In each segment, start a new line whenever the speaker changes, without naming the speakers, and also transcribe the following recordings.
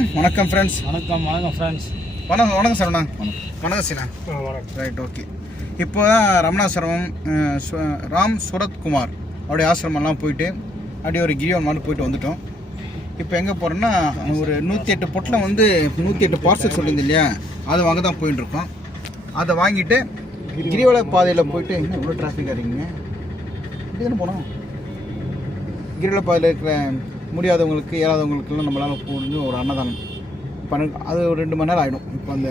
வணக்கம் ஃப்ரெண்ட்ஸ்
வணக்கம் வணக்கம் ஃப்ரெண்ட்ஸ்
வணக்கம் வணக்கம் சரவணா. வணக்கம். சீனா.
வணக்கம்.
ரைட் ஓகே இப்போ தான் ரமணாசிரமம் ராம் சுரத்குமார் அவருடைய ஆசிரமம்லாம் போயிட்டு அப்படியே ஒரு கிரிவலம் மாதிரி போயிட்டு வந்துட்டோம். இப்போ எங்கே போகிறோன்னா ஒரு நூற்றி எட்டு பொட்டில் வந்து நூற்றி எட்டு பார்சல் சொல்லியிருந்தேன் இல்லையா? அதை வாங்க தான் போயிட்டு இருக்கோம். அதை வாங்கிட்டு கிரிவல பாதையில் போயிட்டு என்ன இவ்வளோ டிராஃபிக்காக இருக்கீங்க? இப்படி தானே போனோம். கிரிவல பாதையில் இருக்கிற முடியாதவங்களுக்கு இயலாதவங்களுக்குலாம் நம்மளால் புரிஞ்சு ஒரு அன்னதானம் பண்ண அது ஒரு ரெண்டு மணி நேரம் ஆகிடும் இப்போ அந்த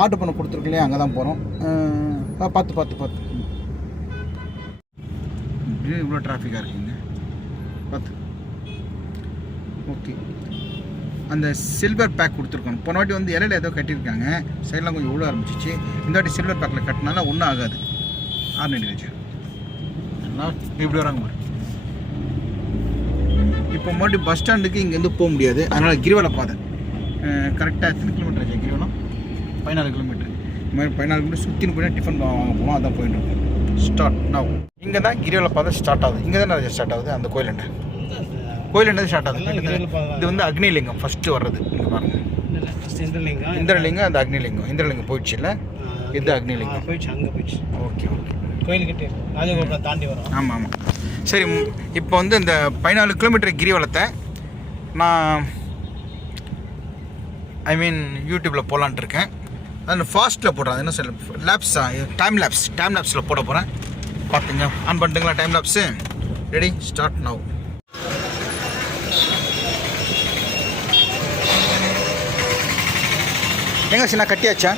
ஆர்டர் பண்ண கொடுத்துருக்கலையே அங்கே தான் போகிறோம் பார்த்து பார்த்து பார்த்து. இப்படியே இவ்வளோ டிராஃபிக்காக இருக்குங்க? பார்த்து. ஓகே அந்த சில்வர் பேக் கொடுத்துருக்கோம் போன வாட்டி வந்து இலையில ஏதோ கட்டியிருக்காங்க. சைடெலாம் கொஞ்சம் உள்ள ஆரம்பிச்சிச்சு. இந்த வாட்டி சில்வர் பேக்கில் கட்டினால ஒன்றும் ஆகாது. ஆர்னடி வச்சு இப்படி வராங்க பாரு. இப்போ மறுபடியும் பஸ் ஸ்டாண்டுக்கு இங்கேருந்து போக முடியாது. அதனால் கிரிவல பாதை. கரெக்டாக எத்தனை கிலோமீட்டர் ஆச்சு கிரிவலம்? பதினாலு கிலோமீட்டர் இந்த மாதிரி பதினாலு கிலோமீட்டர் சுற்றின்னு போய் டிஃபன் வாங்க போவோம் அதான் போயிட்டு இருக்கோம் ஸ்டார்ட் நான் இங்கே தான் கிரிவல பாதை ஸ்டார்ட் ஆகுது. இங்கே தான் ஸ்டார்ட் ஆகுது. அந்த கோயிலண்ட கோயிலண்ட ஸ்டார்ட் ஆகுது?
அதான் கிரிவல பாதை தான்.
இது வந்து அக்னிலிங்கம். ஃபஸ்ட்டு வர்றது. இங்கே பாருங்க.
இந்திரலிங்கம்
அந்த அக்னிலிங்கம். இந்திரலிங்கம் போயிடுச்சு இல்லை? இது அக்னிலிங்கம்.
போயிடுச்சு அங்கே போயிடுச்சு.
Okay okay.
கோயிலுக்கிட்டே ராஜகோபுரம் தாண்டி வரும்.
ஆமாம் ஆமாம் சரி இப்போ வந்து இந்த பதினாலு கிலோமீட்டர் கிரிவலத்தை நான் ஐ மீன் யூடியூப்பில் போடலான்ட்டு இருக்கேன். அது ஃபாஸ்ட்டில் போடுறேன். என்ன சொல்ல லேப்ஸா டைம் லேப்ஸ் டைம் லேப்ஸில் போட போகிறேன் பார்த்துங்க on பண்ணிட்டுங்களா time lapse ready start now எங்க சின்ன கட்டியாச்சா?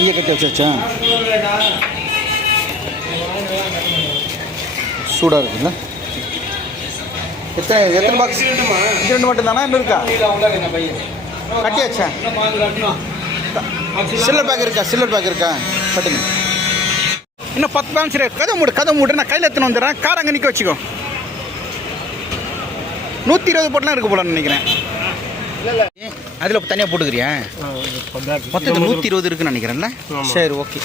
இங்கே கட்டி வச்சாச்சா சூடாக இருக்குல்ல? எத்தனை எத்தனை பாக்ஸ் இது ரெண்டு மட்டும் தானே இன்னும் இருக்கா? கட்டியாச்சா? சில்லர் பேக் இருக்கா? சில்லர் பேக் இருக்கா? கட்டுங்க. இன்னும் பத்து பேலன்ஸ் சரி கதை மூடு கதை மூடு. நான் கையில் எடுத்துன்னு வந்துடுறேன். கார் அங்கே நிற்க வச்சுக்கோ. நூற்றி இருபது போட்டுலாம் இருக்கு போலன்னு நினைக்கிறேன். அதில் தனியாக போட்டுக்கிறியா? மொத்தம் நூற்றி இருபது இருக்குன்னு நினைக்கிறேன்ல? சரி ஓகே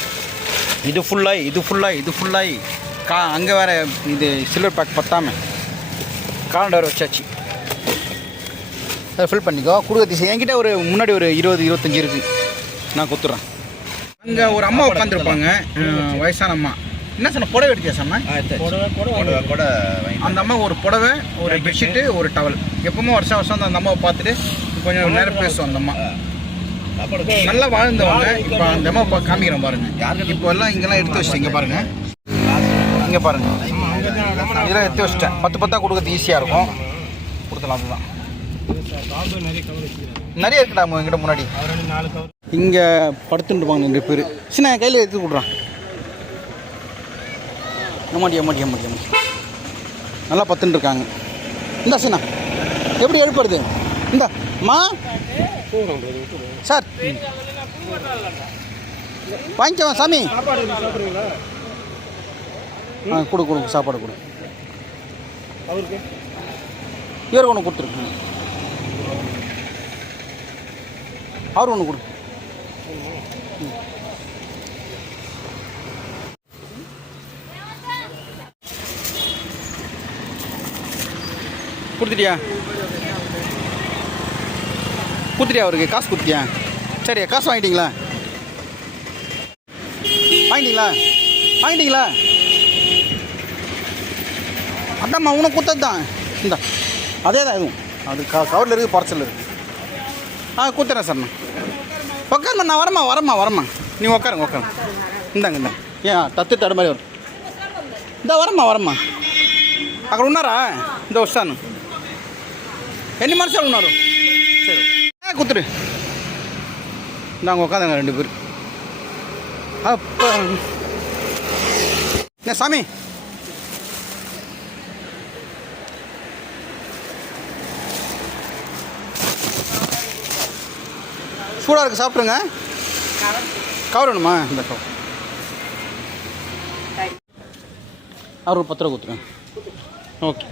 இது ஃபுல்லாகி இது ஃபுல்லாகி இது ஃபுல்லாகி கா அங்கே வேற இது சில்வர் பேக் பத்தாம. காலண்டர் வச்சாச்சு. அதை ஃபில் பண்ணிக்கோ. கொடுக்க திசை என்கிட்ட ஒரு முன்னாடி ஒரு இருபது இருபத்தஞ்சி இருக்குது நான் கொடுத்துட்றேன் அங்கே ஒரு அம்மா உட்காந்துருப்பாங்க வயசான அம்மா. என்ன சொன்ன புடவை எடுத்தியா சொன்ன? அந்த அம்மா ஒரு புடவை ஒரு பெட்ஷீட்டு ஒரு டவல் எப்பவுமே வருஷம் வருஷம் அந்த அம்மாவை பார்த்துட்டு கொஞ்சம் நேரம் பேசுவோம் அந்த அம்மா. நல்லா வாழ்ந்தவங்க. இப்போ அந்த அம்மா காமிக்கிறேன் பாருங்க. இப்போ எல்லாம் இங்கெல்லாம் எடுத்து வச்சிட்டேன் இங்கே பாருங்க. இங்கே பாருங்கள் இதெல்லாம் எடுத்து வச்சிட்டேன். பத்து பத்தாக கொடுக்கறது ஈஸியாக இருக்கும். கொடுத்தலாம் அதுதான்.
நிறைய
இருக்குடா எங்கிட்ட முன்னாடி.
நாலு கவர்
இங்கே படுத்துட்டுப்பாங்க ரெண்டு பேர். சின்ன என் கையில் எடுத்து விட்றான் எம்மாடி எம்மாடி எம்மாடி எம்மாடி நல்லா பத்துன்னு இருக்காங்க. இந்தா சின்ன. எப்படி எழுப்புறது? இந்த மா சார். வாங்கிக்கவா சாமி.
சாப்பாடு சாப்பிட்றீங்களா
ஆ கொடு கொடு சாப்பாடு கொடு.
அவருக்கு?
இவருக்கு ஒன்று கொடுத்துருக்கு அவர் ஒன்று கொடு. கொடுத்துட்டியா? கொடுத்துட்டியா அவருக்கு? காசு கொடுத்தியா சரியா காசு வாங்கிட்டீங்களா? வாங்கிட்டீங்களா? வாங்கிட்டீங்களா? அதாம்மா உனக்கு கொடுத்தது தான் இந்த அதே தான் இதுவும் அது க கவரில் இருக்குது பார்சல் இருக்குது ஆ கொடுத்துறேன் சார் நான் உட்காருமா நான் வரமா வரமா வரமா நீ உட்காருங்க உட்காருங்க இந்தாங்க இந்தாங்க ஏன் தத்து தடு மாதிரி வரும் இந்த வரமா வரமா అక్కడ ఉన్నారా ఇంత వస్తాను ఎన్ని మనుషులు ఉన్నారు సరే ఏ, కూతురు நாங்கள் உட்காந்துங்க ரெண்டு பேர் அப்போ என்ன சூடாக இருக்குது சாப்பிட்ருங்க கவர் வேணுமா இந்த கவர் அவர் ஒரு பத்து ரூபா கொடுத்துருங்க. ஓகே.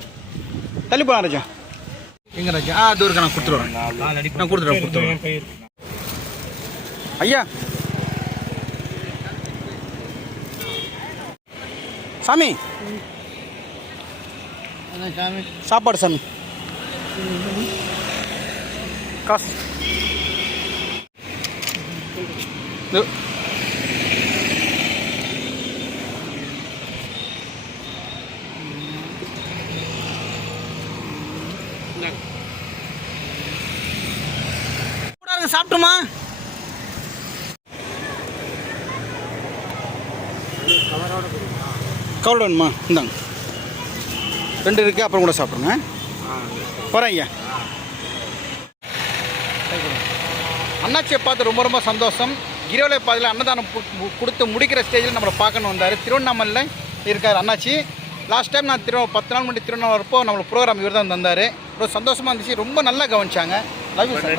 தள்ளி போகலாம் ராஜா. எங்கே ராஜா? ஆ அது இருக்கு நான் கொடுத்துருவேன். நான் கொடுத்துருவேன் கொடுத்துருவேன். ஐயா. சாமி. சாப்பாடு சாமி. காசு இது. சாப்பிட்டுமா? கவுல் வேணுமா இந்தாங்க. ரெண்டு இருக்குது அப்புறம் கூட சாப்பிடுங்க. வரேன் ஐயா. அண்ணாச்சியை பார்த்து ரொம்ப ரொம்ப சந்தோஷம். இரவலை பாதையில் அன்னதானம் கொடுத்து முடிக்கிற ஸ்டேஜில் நம்மளை பார்க்கணும் வந்தார். திருவண்ணாமலையில் இருக்கார் அண்ணாச்சி. லாஸ்ட் டைம் நான் திரு பத்து நாள் முன்னாடி திருவண்ணாமலை வரப்போ நம்மளுக்கு ப்ரோக்ராம் இவர் தான் தந்தார். ரொம்ப சந்தோஷமாக இருந்துச்சு. ரொம்ப நல்லா கவனிச்சாங்க. லவ் யூ சார்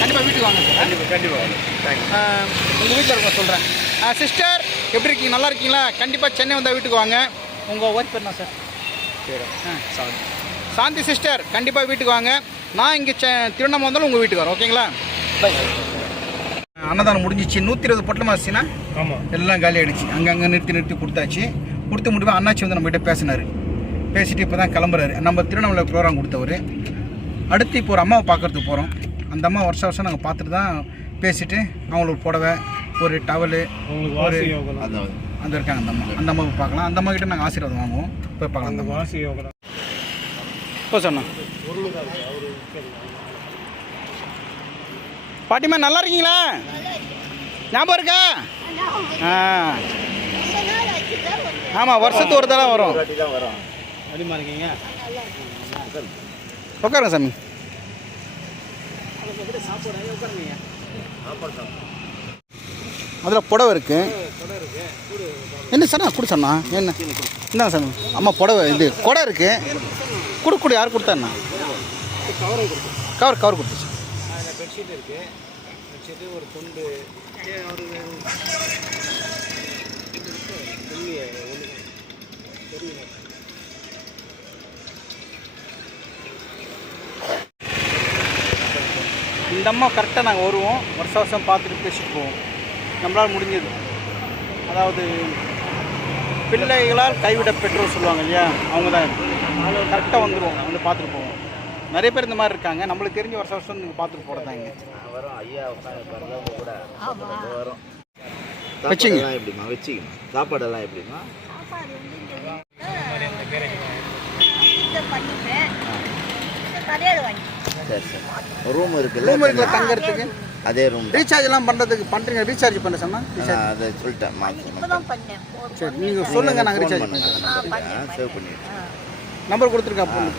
கண்டிப்பாக வீட்டுக்கு வாங்க சார்
கண்டிப்பாக கண்டிப்பாக
உங்கள் வீட்டில் இருக்க சொல்கிறேன் சிஸ்டர் எப்படி இருக்கீங்க? நல்லா இருக்கீங்களா? கண்டிப்பாக சென்னை வந்தால் வீட்டுக்கு வாங்க. உங்கள் ஒர்க் பண்ணா சார் ஆ. சாந்தி. சிஸ்டர் கண்டிப்பாக வீட்டுக்கு வாங்க. நான் இங்கே செ திருவண்ணாமலை வந்தாலும் உங்கள் வீட்டுக்கு வரேன். ஓகேங்களா? அன்னதானம் முடிஞ்சிச்சு. நூற்றி இருபது பொட்டலம் ஆச்சுன்னா
ஆமாம்
எல்லாம் காலி ஆயிடுச்சு. அங்கங்கே நிறுத்தி நிறுத்தி கொடுத்தாச்சு. கொடுத்து முடிவு அண்ணாச்சி வந்து நம்மகிட்ட பேசினார். பேசிட்டு இப்போ தான் கிளம்புறாரு. நம்ம திருவண்ணாமலை ப்ரோக்ராம் கொடுத்தவர். அடுத்து இப்போ ஒரு அம்மாவை பார்க்கறதுக்கு போகிறோம் அந்த அம்மா வருஷம் வருஷம் நாங்கள் பார்த்துட்டு தான் பேசிட்டு அவங்களுக்கு ஒரு புடவை ஒரு டவலு
யோகம்
அந்த இருக்காங்க அந்த அம்மா. அந்த அம்மாவை பார்க்கலாம். அந்த அம்மா கிட்ட நாங்கள் ஆசீர்வாதம் வாங்குவோம். போய் பார்க்கலாம் அந்த அம்மா. இப்போ சொன்னா. பாட்டிமா நல்லா இருக்கீங்களா? ஞாபகம் இருக்கா? ஆ. ஆமாம் வருஷத்துக்கு ஒரு தடவை வரும். உட்காருங்க சாமி. அதில் புடவை இருக்கு. என்ன சார் கொடு சொன்னா என்ன? என்ன சாமி அம்மா புடவை இது குடை இருக்கு. கொடு கொடு யார் கொடுத்தாண்ணா கவர் கவர் கொடுத்துச்சு.
பெட்ஷீட் இருக்குது பெட்ஷீட்டு ஒரு துண்டு. ஒரு இல்லையே ஒன்று தெரியல.
இந்த அம்மா கரெக்டாக நாங்கள் வருவோம். வருஷம் வருஷம் பார்த்துட்டு பேசிட்டு போவோம். நம்மளால் முடிஞ்சது. அதாவது பிள்ளைகளால் கைவிட பெற்றோர் சொல்லுவாங்க இல்லையா? அவங்க தான் கரெக்டாக வந்துடுவோம் வந்து பார்த்துட்டு போவோம். நிறைய பேர் இந்த மாதிரி இருக்காங்க. நம்மளுக்கு தெரிஞ்ச வருஷம் வருஷம் நீங்கள் பார்த்துட்டு போகிறதாங்க
வரும். ஐயா உட்காந்து கூட வரும்.
வச்சுங்க.
எப்படிம்மா? வச்சுக்கணும். சாப்பாடெல்லாம்
வாங்கி.
சரி சரி. ரூம் இருக்குல்ல?
ரூம் இருக்குல்ல தங்கறதுக்கு?
அதே ரூம்
ரீசார்ஜ் எல்லாம் பண்ணுறதுக்கு பண்ணுறீங்க ரீசார்ஜ் பண்ண சொன்னா
அதை சொல்லிட்டேன்.
இப்போ
மாற்றி
தான் பண்ணேன். ஒரு
சரி நீங்கள் சொல்லுங்கள் நாங்கள் ரீசார்ஜ் பண்ணி
சேவ் பண்ணிடுறேன்.
நம்பர் கொடுத்துருக்கேன் பொண்ணு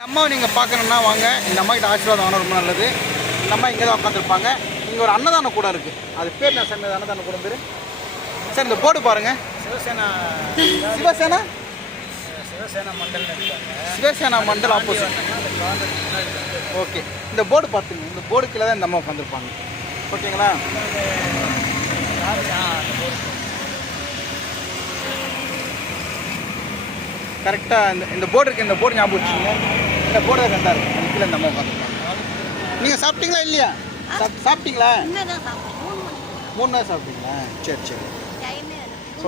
அம்மாவை நீங்கள் பார்க்கணுன்னா வாங்க. இந்த அம்மா கிட்ட ஆசீர்வாதம் வாங்க ரொம்ப நல்லது. இந்த அம்மா இங்கே தான் உட்காந்துருப்பாங்க இங்கே ஒரு அன்னதானம் கூட இருக்குது அது பேர் சார் இந்த அன்னதானம் கூட பேர்? சார் இந்த போர்டு பாருங்கள்
சிவசேனா.
சிவசேனா?
சிவசேனா மண்டல்
சிவசேனா மண்டல் ஆப்போசிட் ஓகே இந்த போர்டு பார்த்துங்க. இந்த போர்டு கீழே தான் இந்த அம்மா உட்காந்துருப்பாங்க ஓகேங்களா கரெக்டாக இந்த இந்த போர்டு இருக்கு இந்த போர்டு ஞாபகம் வச்சுங்க இந்த போர்டு தான் கரெக்டாக இருக்கும் அது கீழே இந்த அம்மா உட்காந்துருப்பாங்க நீங்கள் சாப்பிட்டீங்களா இல்லையா? சாப்- சாப்பிட்டீங்களா?
மூணு
நாள் சாப்பிட்டீங்களா? சரி சரி.
டைமே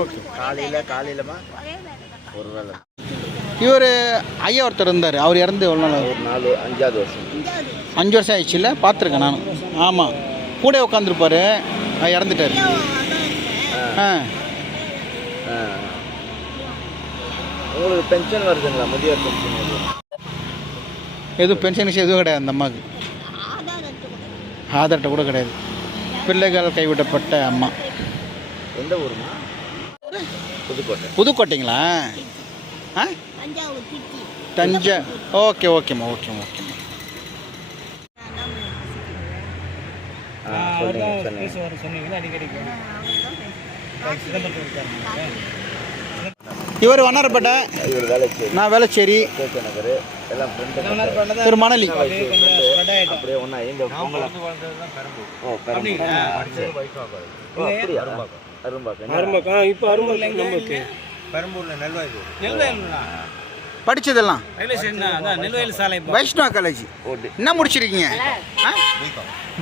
ஓகே
காலையில் காலையிலமா?
ஒரே வேலை
இவர் ஐயா ஒருத்தர் இருந்தார். அவர் இறந்து எவ்வளோ நாள்?
ஒரு நாலு அஞ்சாவது வருஷம்.
அஞ்சு வருஷம் ஆயிடுச்சு இல்லை? பார்த்துருக்கேன் நான். ஆமாம் கூட உட்காந்துருப்பாரு இறந்துட்டார். ஆ.
பென்ஷன் வருதுங்களா? முதியோர் பென்ஷன்
எதுவும் பென்ஷன் விஷயம் எதுவும் கிடையாது அந்த அம்மாவுக்கு.
ஆதார் அட்டை கூட
ஆதார்ட்ட கூட கிடையாது. பிள்ளைகள் கைவிடப்பட்ட அம்மா.
எந்த ஊருமா புதுக்கோட்டை.
புதுக்கோட்டைங்களா? ஆ? தஞ்சை. ஓகே ஓகேம்மா ஓகேம்மா ஓகேம்மா
ஆ
அவர்
இவர் வண்ணாரப்பேட்டை
இவர் வேலைச்சேரி
நான் வேளச்சேரி. இவர் மணலி.
இப்போ
வைஷ்ணவா காலேஜ் என்ன முடிச்சிருக்கீங்க? ஆ?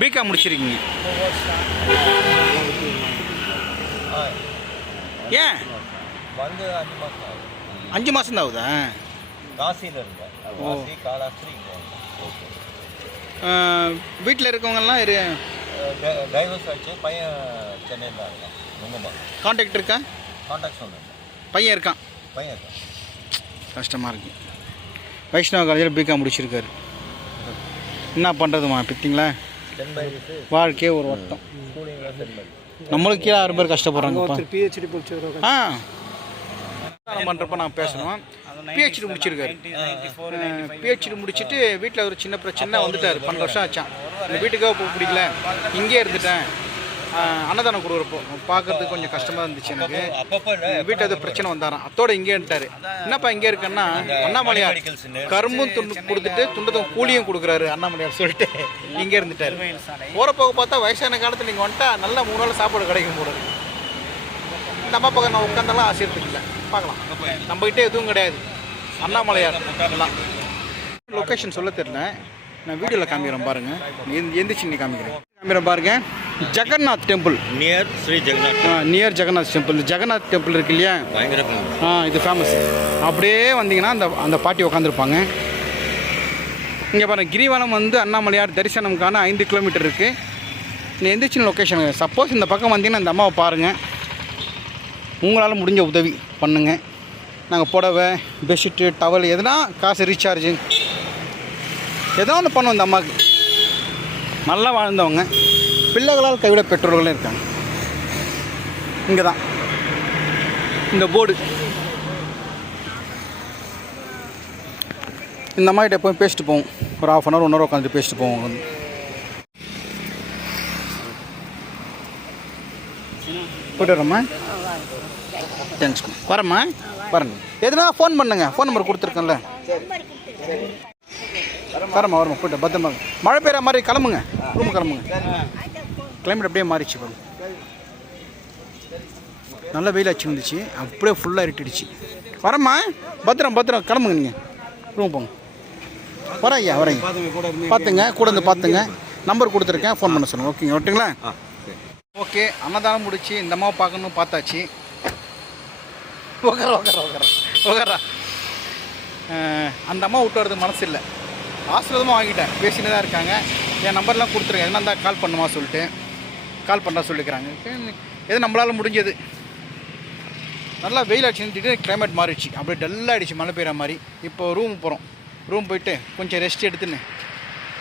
பிகாம் முடிச்சிருக்கீங்க. ஏன்? அஞ்சு மாதம் தான் ஆகுதா?
காசியில் இருந்தேன் காசி காலாஸ்திரி இங்கே
வீட்டில் இருக்கவங்கலாம் இரு
டைவர்ஸ் ஆச்சு. பையன் சென்னையில் தான் இருக்கான். நுங்கம்பாக்கம்
காண்டாக்ட் இருக்கா?
கான்டாக்ட் சொன்னேன்.
பையன் இருக்கான்.
பையன் இருக்கான்.
கஷ்டமாக இருக்கு. வைஷ்ணவ காலேஜில் பிகாம் முடிச்சிருக்காரு. என்ன பண்ணுறதுமா பித்திங்களா? வாழ்க்கையே ஒரு வட்டம். நம்மளுக்கு கீழே ஆறு பேர்
முடிச்சு
ஆ. பண்ணுறப்ப நான் பேசணும். பிஹெச்டி முடிச்சிருக்காரு. பிஹெச்டி முடிச்சுட்டு வீட்டில் ஒரு சின்ன பிரச்சனை வந்துட்டார். பன்னெண்டு வருஷம் ஆச்சான் இந்த வீட்டுக்காக போக பிடிக்கல. இங்கே இருந்துட்டேன். அன்னதானம் கொடுக்குறப்போ. பார்க்கறதுக்கு கொஞ்சம் கஷ்டமாக இருந்துச்சு எனக்கு. வீட்டில் ஏதோ பிரச்சனை வந்தாராம். அத்தோட இங்கே இருந்துட்டாரு. என்னப்பா இங்கே இருக்கேன்னா அண்ணாமலையார் கரும்பும் துண்டு கொடுத்துட்டு துண்டத்தும் கூலியும் கொடுக்குறாரு அண்ணாமலையார் சொல்லிட்டு இங்கே இருந்துட்டாரு. போகிற போக பார்த்தா வயசான காலத்தில் நீங்கள் வந்துட்டா நல்லா மூணு நாள் சாப்பாடு கிடைக்கும் இருக்கு. இந்த அம்மா பக்கம் நான் உட்காந்தாலாம் ஆசையத்துக்கு இல்லை பார்க்கலாம். நம்மகிட்ட எதுவும் கிடையாது. அண்ணாமலையார். எல்லாம். லொக்கேஷன் சொல்ல தெரியல. நான் வீடியோவில் காமிக்கிறேன் பாருங்க. எந்த எந்திரிச்சு நீ காமிக்கிறேன். காமிக்கிறேன் பாருங்க. Jagannath temple
near Sri Jagannath
near Jagannath temple Jagannath temple இருக்கு இல்லையா?
பயங்கர
ஆ இது ஃபேமஸ் அப்படியே வந்தீங்கன்னா அந்த அந்த பாட்டி உட்காந்துருப்பாங்க இங்கே பாருங்க கிரிவலம் வந்து அண்ணாமலையார் தரிசனம்கான ஐந்து கிலோமீட்டர் இருக்குது இந்த எந்திரிச்சின் லொக்கேஷன் சப்போஸ் இந்த பக்கம் வந்தீங்கன்னா இந்த அம்மாவை பாருங்கள் உங்களால் முடிஞ்ச உதவி பண்ணுங்கள் நாங்கள் புடவை பெட்ஷீட்டு டவல் எதுனா காசு ரீசார்ஜு ஏதோ ஒன்று பண்ணுவோம் இந்த அம்மாவுக்கு நல்லா வாழ்ந்தவங்க. பிள்ளைகளால் கைவிட பெற்றோர்களும் இருக்காங்க. இங்கே தான் இந்த போர்டு இந்த மாதிரி எப்போவும் பேசிட்டு போவோம். ஒரு half an hour one hour உட்காந்து பேசிட்டு போவோம். வந்து போய்ட்டு தேங்க்ஸ் வரம்மா. வரேங்க எதுனா ஃபோன் பண்ணுங்க. ஃபோன் நம்பர் கொடுத்துருக்கேன்ல. வரம்மா வரம்மா போய்ட்டு பத்திரமா. மழை பெய்கிற மாதிரி கிளம்புங்க. ரூம் கிளம்புங்க. கிளைமேட் அப்படியே மாறிச்சு பாருங்க. நல்ல வெயில் ஆச்சு இருந்துச்சு. அப்படியே ஃபுல்லாக இருட்டிடுச்சு. வரம்மா. பத்திரம் பத்திரம் கிளம்புங்க நீங்கள் ரூம் போங்க. வர ஐயா வரேங்க பார்த்துங்க கூட இருந்து பார்த்துங்க. நம்பர் கொடுத்துருக்கேன் ஃபோன் பண்ண சொல்லுங்கள் ஓகேங்க ஓட்டுங்களா ஓகே அன்னதானம் முடிச்சு இந்த அம்மாவை பார்க்கணும் பார்த்தாச்சு. உகரா உகரா உகரா உகரா அந்த அம்மா விட்டு வரது மனசு இல்லை ஆசீர்வாதமாக வாங்கிட்டேன். பேசினே தான் இருக்காங்க. என் நம்பர்லாம் கொடுத்துருங்க. என்ன இருந்தால் கால் பண்ணுமா சொல்லிட்டு. கால் பண்ணுறா சொல்லிக்கிறாங்க. எது நம்மளால் முடிஞ்சது. நல்லா வெயில் அடிச்சு திடீர்னு கிளைமேட் மாறிடுச்சு. அப்படியே டல்லாகிடுச்சு மழை பெய்கிற மாதிரி. இப்போ ரூம் போகிறோம் ரூம் போயிட்டு கொஞ்சம் ரெஸ்ட் எடுத்துன்னு.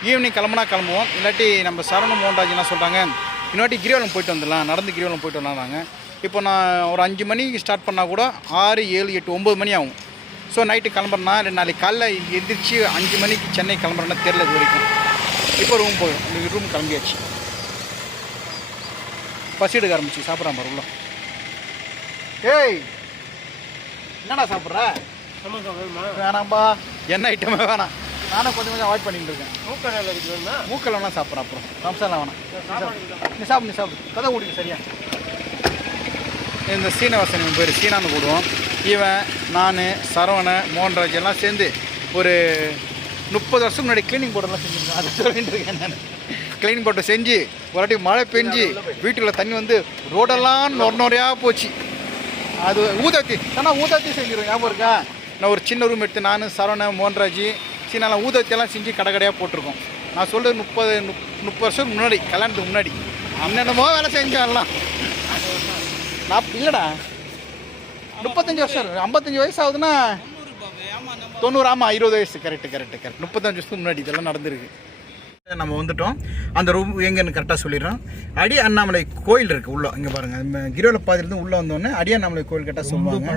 ஈவினிங் கிளம்புனா கிளம்புவோம். இல்லாட்டி நம்ம சரவண மோகன்ராஜ் என்ன சொல்கிறாங்க இன்னாட்டி கிரிவலம் போயிட்டு வந்துடலாம். நடந்து கிரிவலம் போயிட்டு வரலாம்னாங்க. இப்போ நான் ஒரு அஞ்சு மணிக்கு ஸ்டார்ட் பண்ணால் கூட ஆறு ஏழு எட்டு ஒம்பது மணி ஆகும். ஸோ நைட்டு கிளம்புறேன்னா ரெண்டு நாளைக்கு காலைல எந்திரிச்சு அஞ்சு மணிக்கு சென்னை கிளம்புறேன்னா தெரில இது வரைக்கும். இப்போ ரூம் போயிடும் ரூம் கிளம்பியாச்சு. பசி எடுக்க ஆரம்பிச்சு. சாப்பிட்றான் பாரு உள்ள. ஏய்! என்னடா சாப்பிட்ற? வேணாம்பா. என்ன ஐட்டமே வேணாம். நானும் கொஞ்சம் கொஞ்சம் அவாய்ட் பண்ணிட்டு இருக்கேன். மூக்கல் வேணா சாப்பிட்றேன் அப்புறம். சம்சாரம் வேணாம். நீ சாப்பிடு நீ சாப்பிடு. கதை கூட்டிட்டு சரியா? இந்த சீனிவாசன் இவன் பேர் சீனான்னு கூடுவோம் இவன் நான் சரவண மோகன்ராஜ் எல்லாம் சேர்ந்து ஒரு முப்பது வருஷம் முன்னாடி க்ளீனிங் போர்டெல்லாம் செஞ்சுருக்கேன் அதை சொல்லிட்டு இருக்கேன் நான். க்ளீனிங் போர்ட்டை செஞ்சு ஒரு வாட்டி மழை பெஞ்சு வீட்டுக்குள்ளே தண்ணி வந்து ரோடெல்லாம் நொற நொறையாக போச்சு. அது ஊதாத்தி ஆனால் ஊதாத்தி செஞ்சிருவேன் ஞாபகம் இருக்கா? நான் ஒரு சின்ன ரூம் எடுத்து நான் சரவண மோகன்ராஜ் சீனாலாம் ஊதாத்தியெல்லாம் செஞ்சு கடை கடையாக போட்டிருக்கோம். நான் சொல்கிறது முப்பது முப்பது வருஷம் முன்னாடி கல்யாணத்துக்கு முன்னாடி. அண்ணனமோ வேலை செஞ்சாலாம் நான் இல்லைடா. முப்பத்தஞ்சு வருஷம். ஐம்பத்தஞ்சு வயசு ஆகுதுன்னா தொண்ணூறு ஆமாம் இருபது வயசு. கரெக்டு கரெக்டு கரெக்ட் முப்பத்தஞ்சு வருஷத்துக்கு முன்னாடி இதெல்லாம் நடந்திருக்கு. நம்ம வந்துட்டோம். அந்த ரூம் எங்கன்னு கரெக்டாக சொல்லிடுறோம். அடி அண்ணாமலை கோயில் இருக்குது உள்ள இங்கே பாருங்கள் கிரிவல பாதையிலேருந்து உள்ளே வந்தோடனே அடி அண்ணாமலை கோயில் கேட்டால் சொல்லுவாங்க.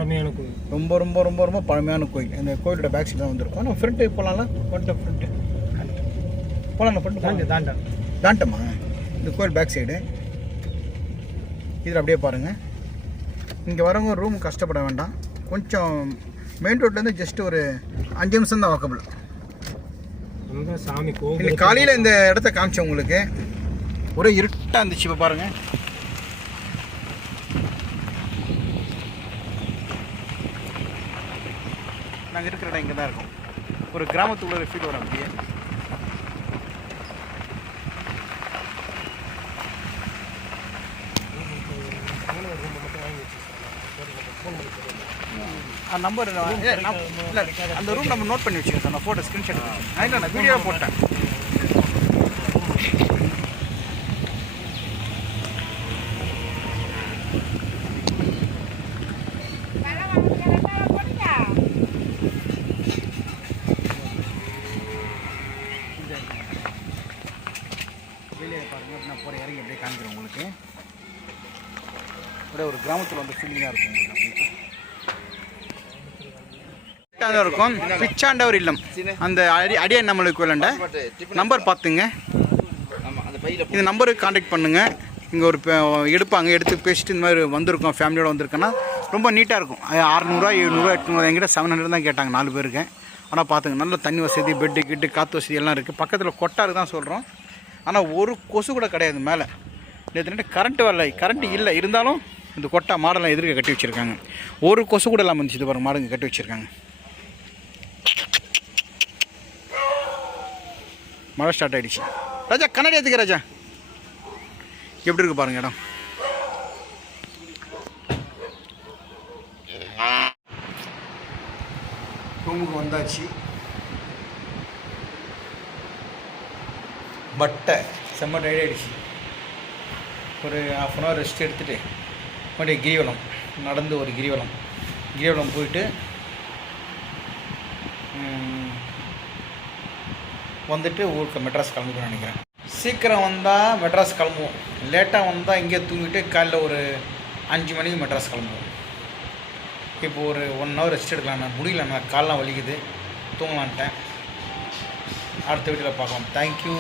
ரொம்ப ரொம்ப ரொம்ப ரொம்ப பழமையான கோயில். இந்த கோயிலோட பேக் சைடு தான் வந்திருக்கோம். நம்ம ஃப்ரண்ட்டு போகலாம்ல ஃப்ரண்ட்டு ஃப்ரண்ட்டு போகலாம் ஃப்ரண்ட்டு தாண்டா தாண்டமா? இந்த கோயில் பேக் சைடு இதில் அப்படியே பாருங்கள் இங்கே வரவங்க ரூம் கஷ்டப்பட வேண்டாம். கொஞ்சம் மெயின் ரோட்லேருந்து ஜஸ்ட் ஒரு அஞ்சு நிமிஷம் தான் வாக்கபிள்
சாமி
இன்னைக்கு காலையில் இந்த இடத்த காமிச்சேன் உங்களுக்கு. ஒரே இருட்டாக இருந்துச்சு இப்போ பாருங்க. நாங்கள் இருக்கிற இடம் இங்கே தான் இருக்கோம். ஒரு கிராமத்துக்குள்ள ஃபீல் வரும் அப்படியே. நம்பர் இல்லை அந்த ரூம் நம்ம நோட் பண்ணி வச்சுக்கோங்க நான் ஃபோட்டோ ஸ்க்ரீன்ஷாட் நான் இல்லை நான் வீடியோ போட்டேன். வெளியே பாருங்க நான் போகிற இறங்கி அப்படியே காமிக்கிறேன் உங்களுக்கு. அப்படியே ஒரு கிராமத்தில் வந்து ஃபீலிங்காக இருக்கும். உங்களுக்கு இருக்கும் பிச்சாண்டவர் இல்லம். அந்த அடி அடியான் நம்மளுக்கு விளாண்ட நம்பர் பார்த்துங்க.
ஆமாம்
இந்த நம்பருக்கு காண்டாக்ட் பண்ணுங்கள் இங்கே ஒரு எடுப்பாங்க எடுத்து பேசிட்டு இந்த மாதிரி வந்திருக்கோம் ஃபேமிலியோடு வந்திருக்கேன்னா ரொம்ப நீட்டாக இருக்கும். அறநூறுவா எழுநூறுவா எட்நூறுவா எங்கிட்ட செவன் ஹண்ட்ரட் தான் கேட்டாங்க நாலு பேருக்கு. ஆனால் பார்த்துங்க நல்ல தண்ணி வசதி பெட்டு கிட்டு காற்று வசதி எல்லாம் இருக்குது பக்கத்தில் கொட்டாரு தான் சொல்கிறோம் ஆனால் ஒரு கொசு கூட கிடையாது மேலே. நேற்று நைட்டு கரண்ட் வரல கரண்ட் இல்லை. இருந்தாலும் இந்த கொட்டா மாடெல்லாம் எதிர்க்க கட்டி வச்சுருக்காங்க. ஒரு கொசு கூட இல்லாமல் இருந்துச்சு இது பாருங்க மாடுங்க கட்டி வச்சுருக்காங்க. மழை ஸ்டார்ட் ஆயிடுச்சு. ராஜா கண்ணாடி ஏற்றுக்க ராஜா. எப்படி இருக்கு பாருங்க இடம். ரூமுக்கு வந்தாச்சு. பட்டை செம்ம டயர்ட் ஆயிடுச்சு. ஒரு ஹாஃப் அன் ஹவர் ரெஸ்ட் எடுத்துகிட்டு மறுபடியும் கிரிவலம் நடந்து ஒரு கிரிவலம். கிரிவலம் போயிட்டு வந்துட்டு ஊருக்கு மெட்ராஸ் கிளம்பிக்கணும்னு நினைக்கிறேன். சீக்கிரம் வந்தால் மெட்ராஸ் கிளம்புவோம். லேட்டாக வந்தால் இங்கே தூங்கிட்டு காலைல ஒரு அஞ்சு மணிக்கு மெட்ராஸ் கிளம்புவோம். இப்போ ஒரு ஒன் ஹவர் ரெஸ்ட் எடுக்கலாம். முடியலண்ணா காலெலாம் வலிக்குது. தூங்கலான்ட்டேன். அடுத்த வீட்டில் பார்க்கலாம். தேங்க்யூ